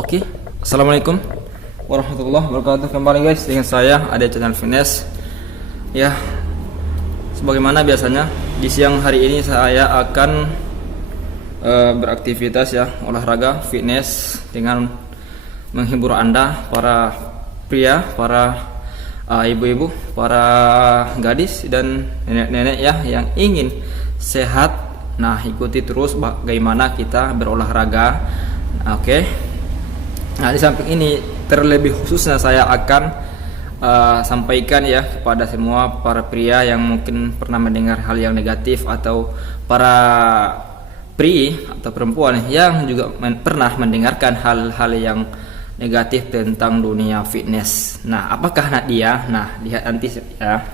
Oke, assalamualaikum warahmatullahi wabarakatuh. Kembali guys dengan saya ada channel fitness. Ya, sebagaimana biasanya di siang hari ini saya akan beraktivitas ya, olahraga fitness dengan menghibur Anda para pria, para ibu-ibu, para gadis dan nenek-nenek ya yang ingin sehat. Nah, ikuti terus bagaimana kita berolahraga. Oke. Nah, di samping ini terlebih khususnya saya akan sampaikan ya kepada semua para pria yang mungkin pernah mendengar hal yang negatif, atau para pri atau perempuan yang juga pernah mendengarkan hal-hal yang negatif tentang dunia fitness. Nah, apakah dia? Nah, lihat nanti ya.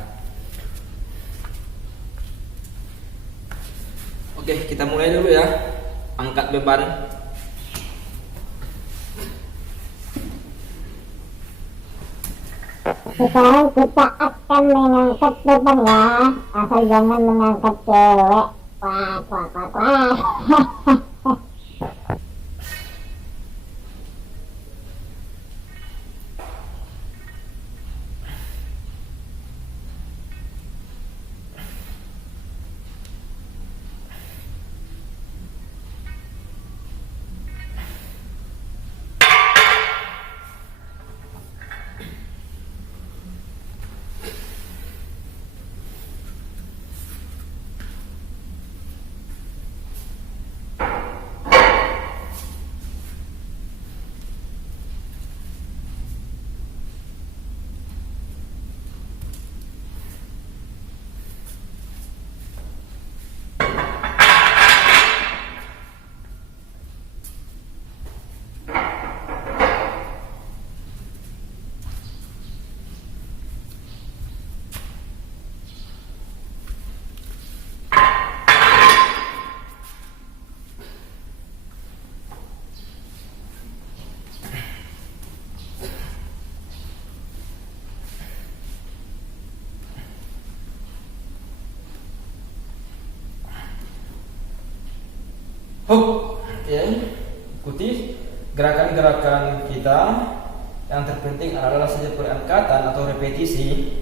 Oke, kita mulai dulu ya. Angkat beban. Sekarang kita akan mengangkat beban ya, asal jangan mengangkat cewek. Wah, wah, wah, wah. Ya, ikuti gerakan-gerakan kita. Yang terpenting adalah setiap angkatan atau repetisi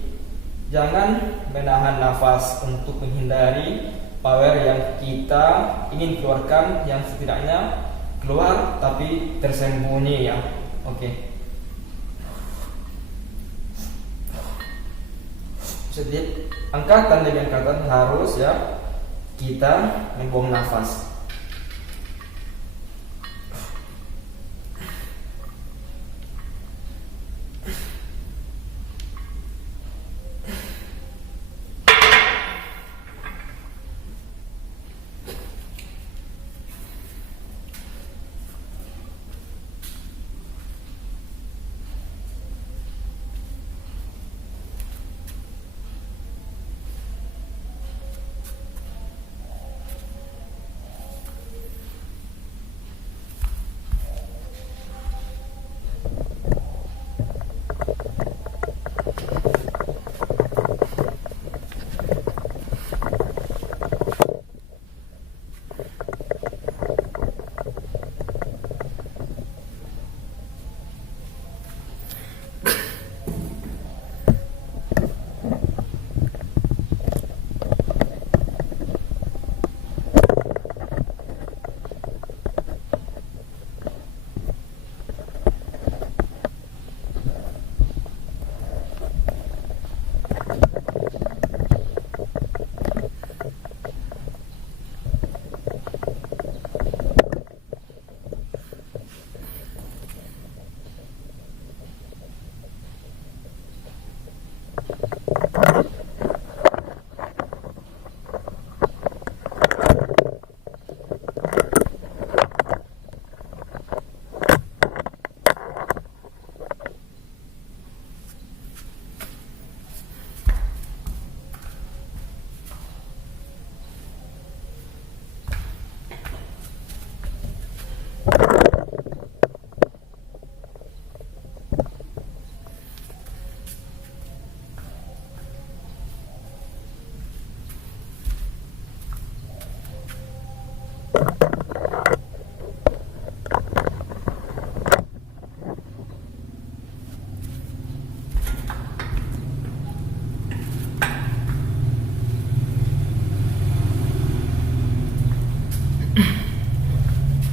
jangan menahan nafas untuk menghindari power yang kita ingin keluarkan, yang setidaknya keluar tapi tersembunyi ya. Oke. Setiap angkatan demi angkatan harus ya kita membuang nafas.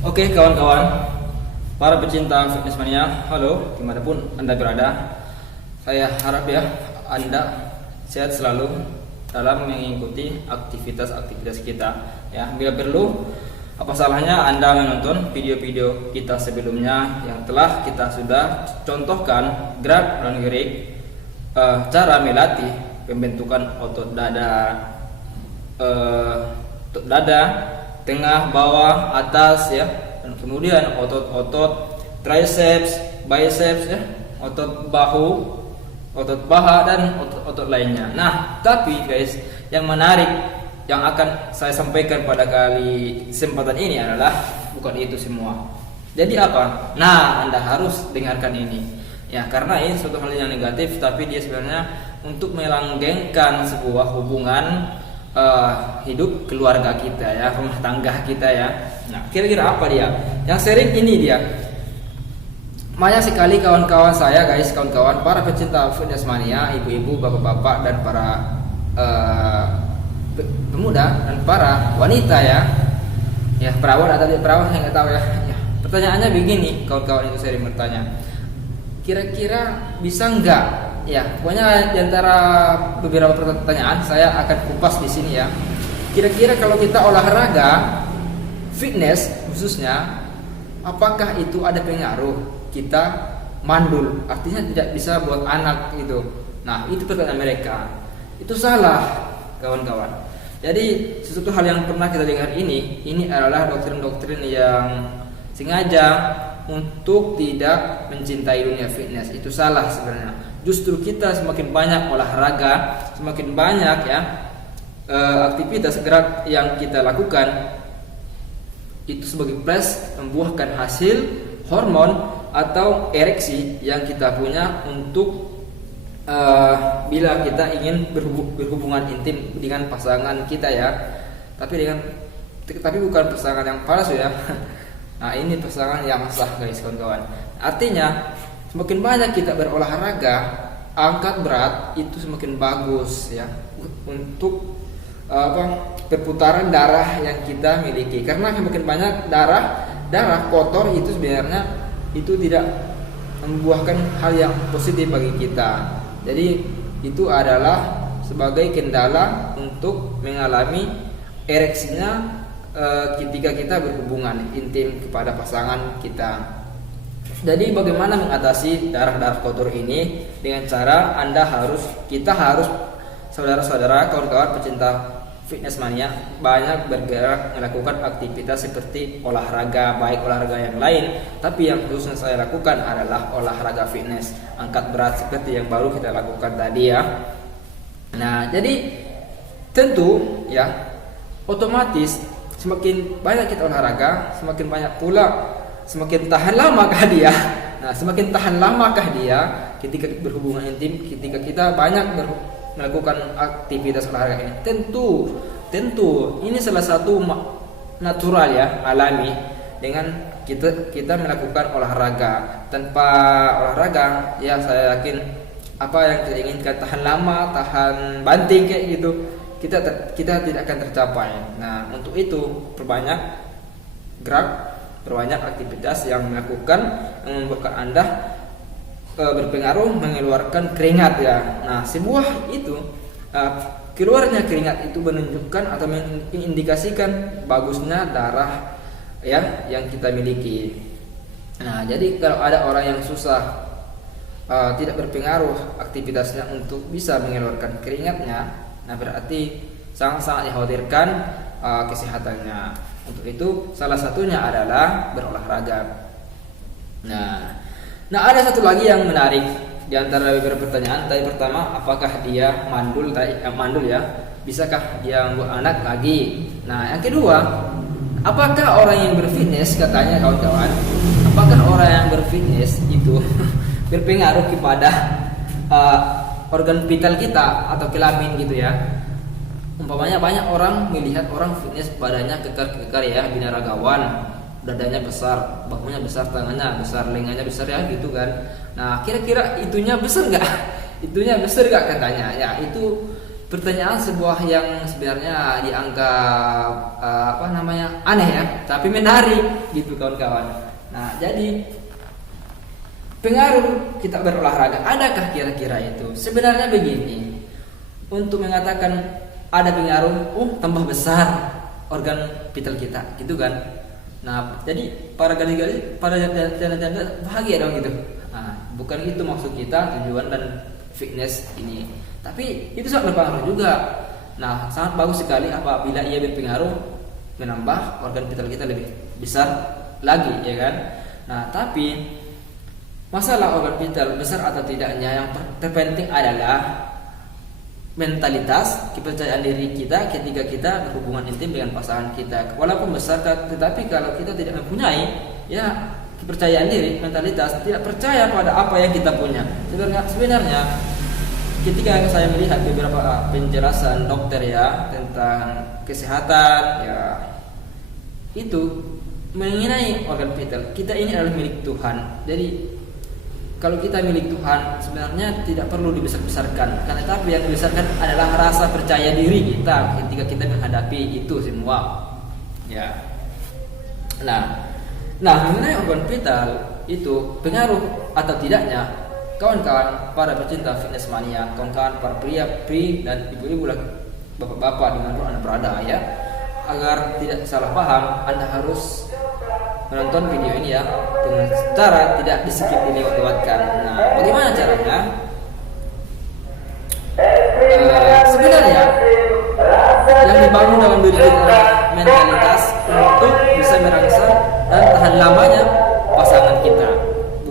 Oke kawan-kawan, para pecinta fitness mania, halo dimanapun Anda berada. Saya harap ya Anda sehat selalu dalam mengikuti aktivitas-aktivitas kita ya. Bila perlu, apa salahnya Anda menonton video-video kita sebelumnya yang telah kita sudah contohkan gerak dan gerik, cara melatih pembentukan otot dada, tengah, bawah, atas ya, dan kemudian otot-otot triceps, biceps ya, otot bahu, otot paha, dan otot-otot lainnya. Nah, tapi guys, yang menarik yang akan saya sampaikan pada kali kesempatan ini adalah bukan itu semua. Jadi apa? Nah, Anda harus dengarkan ini ya, karena ini suatu hal yang negatif, tapi dia sebenarnya untuk melanggengkan sebuah hubungan hidup keluarga kita ya, rumah tangga kita ya. Nah, kira-kira apa dia? Yang sering ini dia. Banyak sekali kawan-kawan saya guys, kawan-kawan para pecinta fitness mania, ibu-ibu, bapak-bapak, dan para pemuda dan para wanita ya. Ya, perawan atau tidak perawan saya nggak tahu ya. Pertanyaannya begini, kawan-kawan itu sering bertanya. Kira-kira bisa nggak? Ya, pokoknya di antara beberapa pertanyaan saya akan kupas di sini ya. Kira-kira kalau kita olahraga fitness khususnya, apakah itu ada pengaruh kita mandul? Artinya tidak bisa buat anak gitu. Nah, itu pertanyaan mereka. Itu salah, kawan-kawan. Jadi sesuatu hal yang pernah kita dengar ini adalah doktrin-doktrin yang sengaja untuk tidak mencintai dunia fitness. Itu salah sebenarnya. Justru kita semakin banyak olahraga, semakin banyak ya aktivitas gerak yang kita lakukan, itu sebagai plus membuahkan hasil hormon atau ereksi yang kita punya untuk bila kita ingin berhubungan intim dengan pasangan kita ya. Tapi bukan pasangan yang palsu ya. Nah, ini pasangan yang sah guys, kawan-kawan. Artinya semakin banyak kita berolahraga, angkat berat, itu semakin bagus ya untuk perputaran darah yang kita miliki. Karena semakin banyak darah kotor itu sebenarnya itu tidak membuahkan hal yang positif bagi kita. Jadi itu adalah sebagai kendala untuk mengalami ereksinya ketika kita berhubungan intim kepada pasangan kita. Jadi bagaimana mengatasi darah-darah kotor ini? Dengan cara kita harus saudara-saudara, kawan-kawan pecinta fitness mania, banyak bergerak, melakukan aktivitas seperti olahraga, baik olahraga yang lain, tapi yang khususnya saya lakukan adalah olahraga fitness, angkat berat seperti yang baru kita lakukan tadi ya. Nah, jadi tentu ya, otomatis semakin banyak kita olahraga, semakin banyak pula semakin tahan lamakah dia. Nah, semakin tahan lamakah dia ketika berhubungan intim, ketika kita banyak melakukan aktivitas olahraga ini. Tentu ini salah satu natural ya, alami, dengan kita melakukan olahraga. Tanpa olahraga ya, saya yakin apa yang kita inginkan, tahan lama, tahan banting kayak gitu, kita tidak akan tercapai. Nah, untuk itu perbanyak gerak, berbanyak aktivitas yang membuatkan Anda berpengaruh mengeluarkan keringat ya. Nah, keluarnya keringat itu menunjukkan atau mengindikasikan bagusnya darah ya yang kita miliki. Nah, jadi kalau ada orang yang susah tidak berpengaruh aktivitasnya untuk bisa mengeluarkan keringatnya, nah berarti sangat-sangat dikhawatirkan kesehatannya. Untuk itu salah satunya adalah berolahraga. Nah ada satu lagi yang menarik di antara beberapa pertanyaan. Tadi pertama, apakah dia mandul ya? Bisakah dia membuat anak lagi? Nah, yang kedua, apakah orang yang berfitness, katanya kawan-kawan, apakah orang yang berfitness itu berpengaruh kepada organ vital kita atau kelamin gitu ya? Umpamanya banyak orang melihat orang fitness badannya kekar ya, binaragawan, dadanya besar, bahunya besar, tangannya besar, lengannya besar ya gitu kan. Nah, kira-kira itunya besar nggak? Itunya besar nggak katanya? Ya, itu pertanyaan sebuah yang sebenarnya dianggap aneh ya, tapi menarik gitu kawan-kawan. Nah, jadi pengaruh kita berolahraga, adakah kira-kira itu? Sebenarnya begini, untuk mengatakan ada pengaruh, tambah besar organ vital kita, gitu kan? Nah, jadi para gadis-gadis, para janda-janda bahagia dong gitu. Nah, bukan itu maksud kita, tujuan dan fitness ini. Tapi itu sangat berpengaruh juga. Nah, sangat bagus sekali apabila ia berpengaruh menambah organ vital kita lebih besar lagi, ya kan? Nah, tapi masalah organ vital besar atau tidaknya yang terpenting adalah mentalitas, kepercayaan diri kita ketika kita berhubungan intim dengan pasangan kita. Walaupun besar, tetapi kalau kita tidak mempunyai ya kepercayaan diri, mentalitas, tidak percaya pada apa yang kita punya. Sebenarnya ketika saya melihat beberapa penjelasan dokter ya tentang kesehatan ya, itu mengenai organ vital, kita ini adalah milik Tuhan. Jadi kalau kita milik Tuhan sebenarnya tidak perlu dibesar-besarkan, karena tapi yang dibesarkan adalah rasa percaya diri kita ketika kita menghadapi itu semua ya. Nah mengenai organ vital itu pengaruh atau tidaknya, kawan-kawan para pecinta fitness mania, kawan-kawan para pria dan ibu-ibu lagi, bapak-bapak dimanapun Anda berada ya, agar tidak salah paham, Anda harus menonton video ini ya dengan cara tidak di-skip, dilewat-lewatkan. Nah, bagaimana caranya? Sebenarnya yang dibangun dalam diri kita mentalitas untuk bisa merangsang dan tahan lamanya pasangan kita.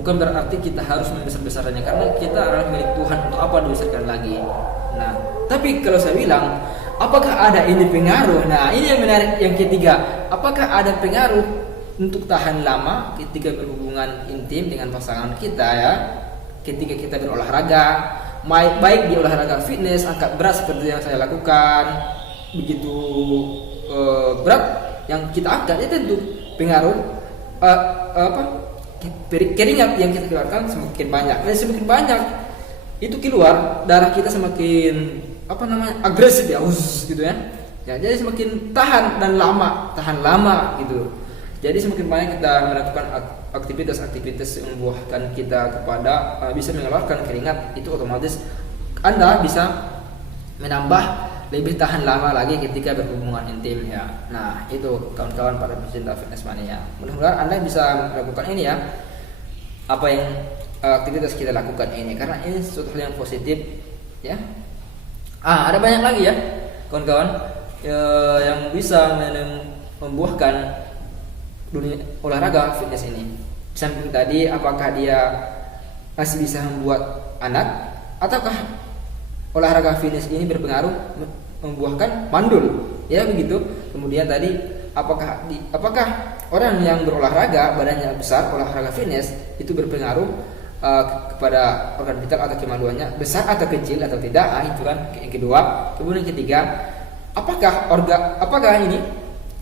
Bukan berarti kita harus membesar-besarnya, karena kita adalah milik Tuhan, untuk apa dibesarkan lagi. Nah, tapi kalau saya bilang, apakah ada ini pengaruh? Nah, ini yang menarik, yang ketiga. Apakah ada pengaruh untuk tahan lama ketika berhubungan intim dengan pasangan kita ya? Ketika kita berolahraga, baik di olahraga fitness, angkat berat seperti yang saya lakukan, begitu berat yang kita angkat, itu tentu pengaruh keringat yang kita keluarkan semakin banyak. Dan semakin banyak itu keluar, darah kita semakin agresif ya, gitu ya. Ya, jadi semakin tahan lama gitu. Jadi semakin banyak kita melakukan aktivitas yang membuahkan kita kepada bisa mengeluarkan keringat, itu otomatis Anda bisa menambah lebih tahan lama lagi ketika berhubungan intim ya. Nah, itu kawan-kawan para pecinta fitness mania. Mudah-mudahan Anda bisa melakukan ini ya. Apa yang aktivitas kita lakukan ini, karena ini sesuatu hal yang positif ya. Ada banyak lagi ya kawan-kawan yang bisa membuahkan dunia olahraga fitness ini. Samping tadi, apakah dia masih bisa membuat anak, ataukah olahraga fitness ini berpengaruh membuahkan mandul ya begitu. Kemudian tadi apakah orang yang berolahraga badannya besar, olahraga fitness itu berpengaruh kepada organ vital atau kemaluannya besar atau kecil atau tidak. Itu kan yang kedua. Kemudian yang ketiga, apakah ini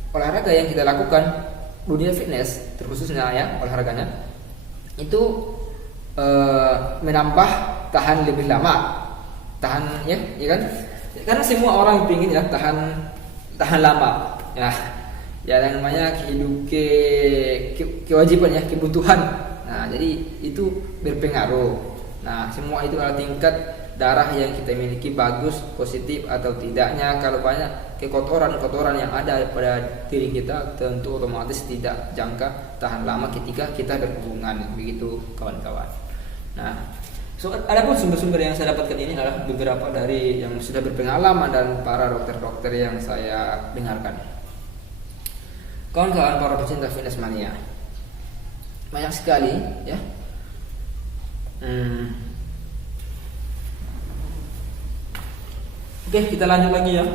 olahraga yang kita lakukan dunia fitness terkhususnya ya olahraganya itu menambah tahan lebih lama, tahan ya kan, karena semua orang ingin ya tahan lama ya yang namanya kewajiban ya, kebutuhan. Nah, jadi itu berpengaruh. Nah, semua itu adalah tingkat darah yang kita miliki bagus, positif atau tidaknya. Kalau banyak kotoran yang ada pada diri kita, tentu otomatis tidak jangka tahan lama ketika kita berhubungan, begitu kawan-kawan. Nah, adapun sumber-sumber yang saya dapatkan ini adalah beberapa dari yang sudah berpengalaman dan para dokter-dokter yang saya dengarkan. Kawan-kawan para pecinta fitness mania, banyak sekali ya. Oke, kita lanjut lagi ya.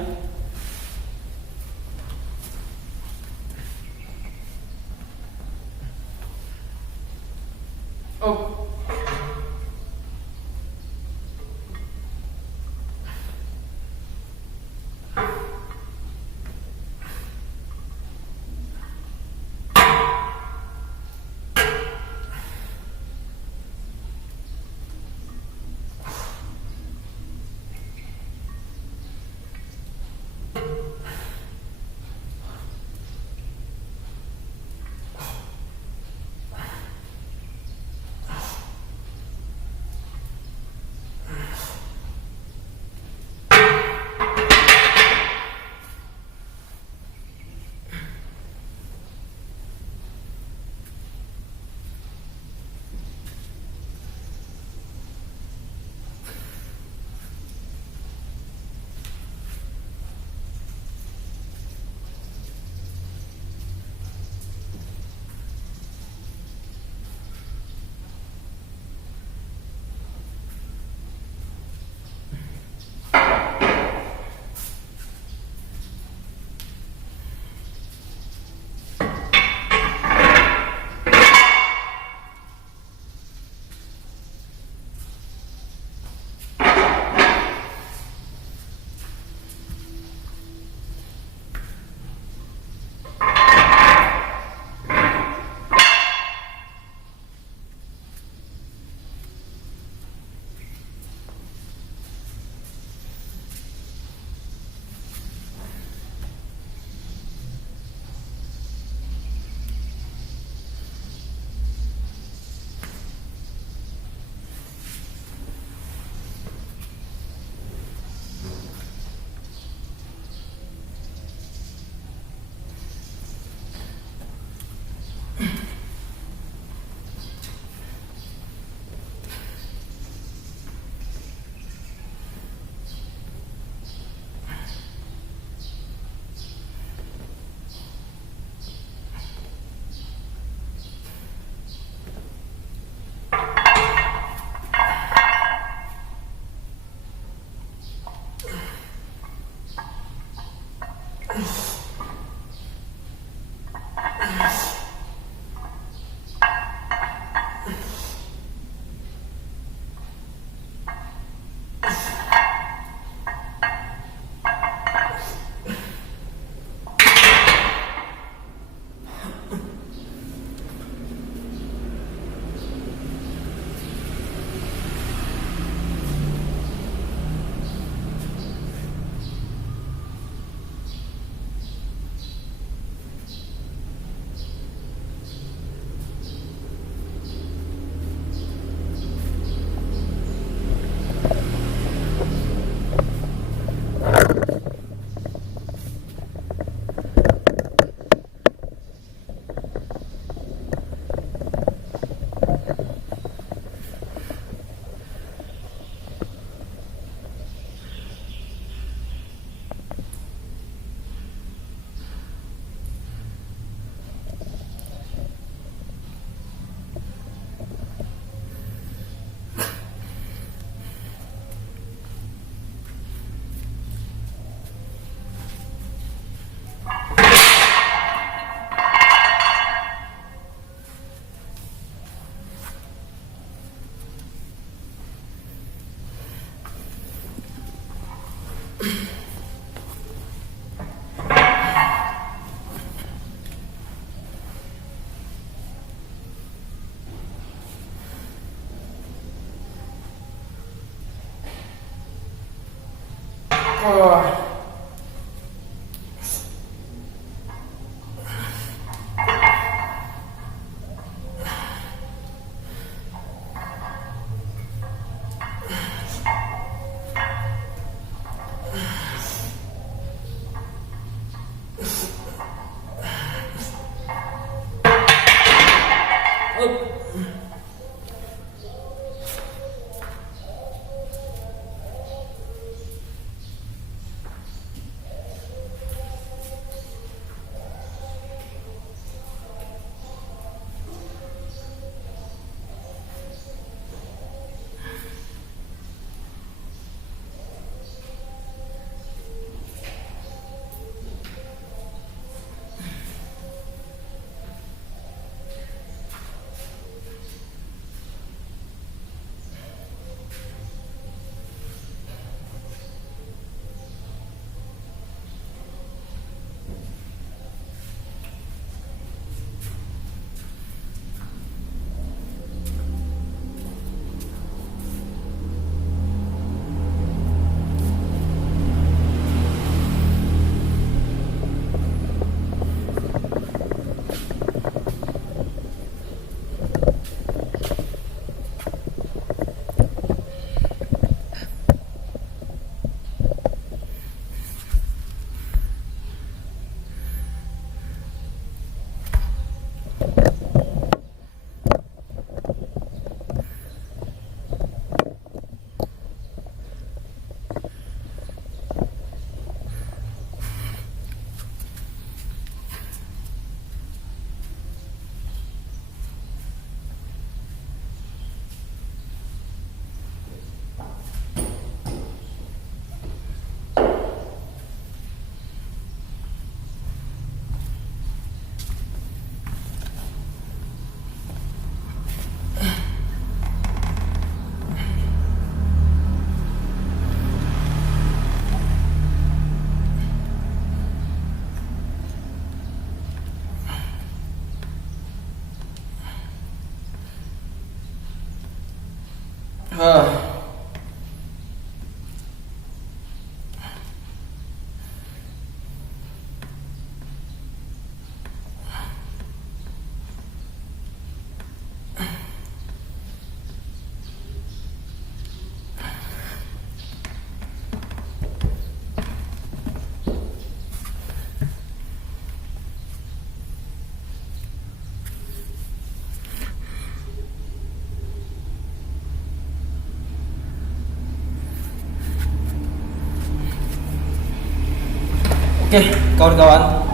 Oke, kawan-kawan,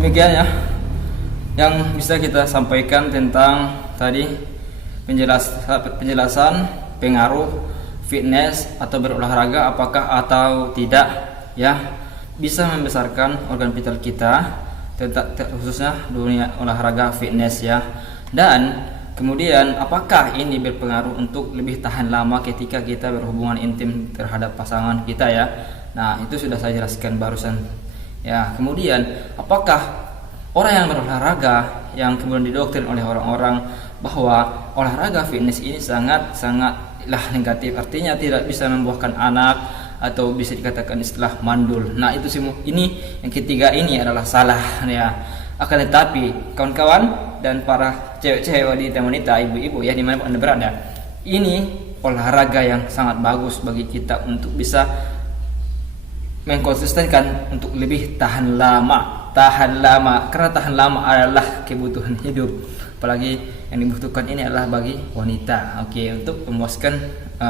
demikian ya yang bisa kita sampaikan tentang tadi penjelasan pengaruh fitness atau berolahraga apakah atau tidak ya bisa membesarkan organ vital kita, khususnya dunia olahraga fitness ya. Dan kemudian apakah ini berpengaruh untuk lebih tahan lama ketika kita berhubungan intim terhadap pasangan kita ya. Nah, itu sudah saya jelaskan barusan. Ya, kemudian apakah orang yang berolahraga yang kemudian didoktrin oleh orang-orang bahwa olahraga fitness ini sangatlah negatif, artinya tidak bisa membuahkan anak atau bisa dikatakan istilah mandul. Nah, itu semua ini yang ketiga ini adalah salah ya. Akan tetapi kawan-kawan dan para cewek-cewek wanita, ibu-ibu ya dimanapun Anda berada, ini olahraga yang sangat bagus bagi kita untuk bisa mengkonsistenkan untuk lebih tahan lama karena tahan lama adalah kebutuhan hidup, apalagi yang dibutuhkan ini adalah bagi wanita. Oke, untuk memuaskan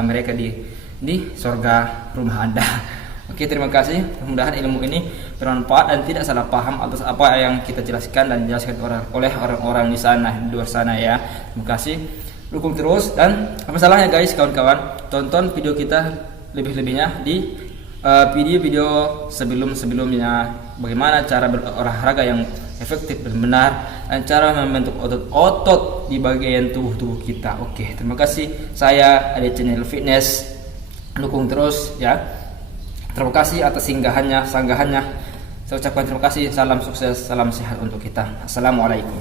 mereka di surga rumah Anda. Oke, terima kasih. Mudah-mudahan ilmu ini bermanfaat dan tidak salah paham atas apa yang kita jelaskan dan dijelaskan oleh orang-orang di sana, di luar sana ya. Terima kasih. Dukung terus dan apa salahnya guys, kawan-kawan, tonton video kita lebih-lebihnya di video-video sebelumnya, bagaimana cara berolahraga yang efektif dan benar dan cara membentuk otot-otot di bagian tubuh kita. Oke, terima kasih. Saya ada channel fitness, dukung terus ya. Terima kasih atas sanggahannya. Saya ucapkan terima kasih. Salam sukses, salam sehat untuk kita. Assalamualaikum.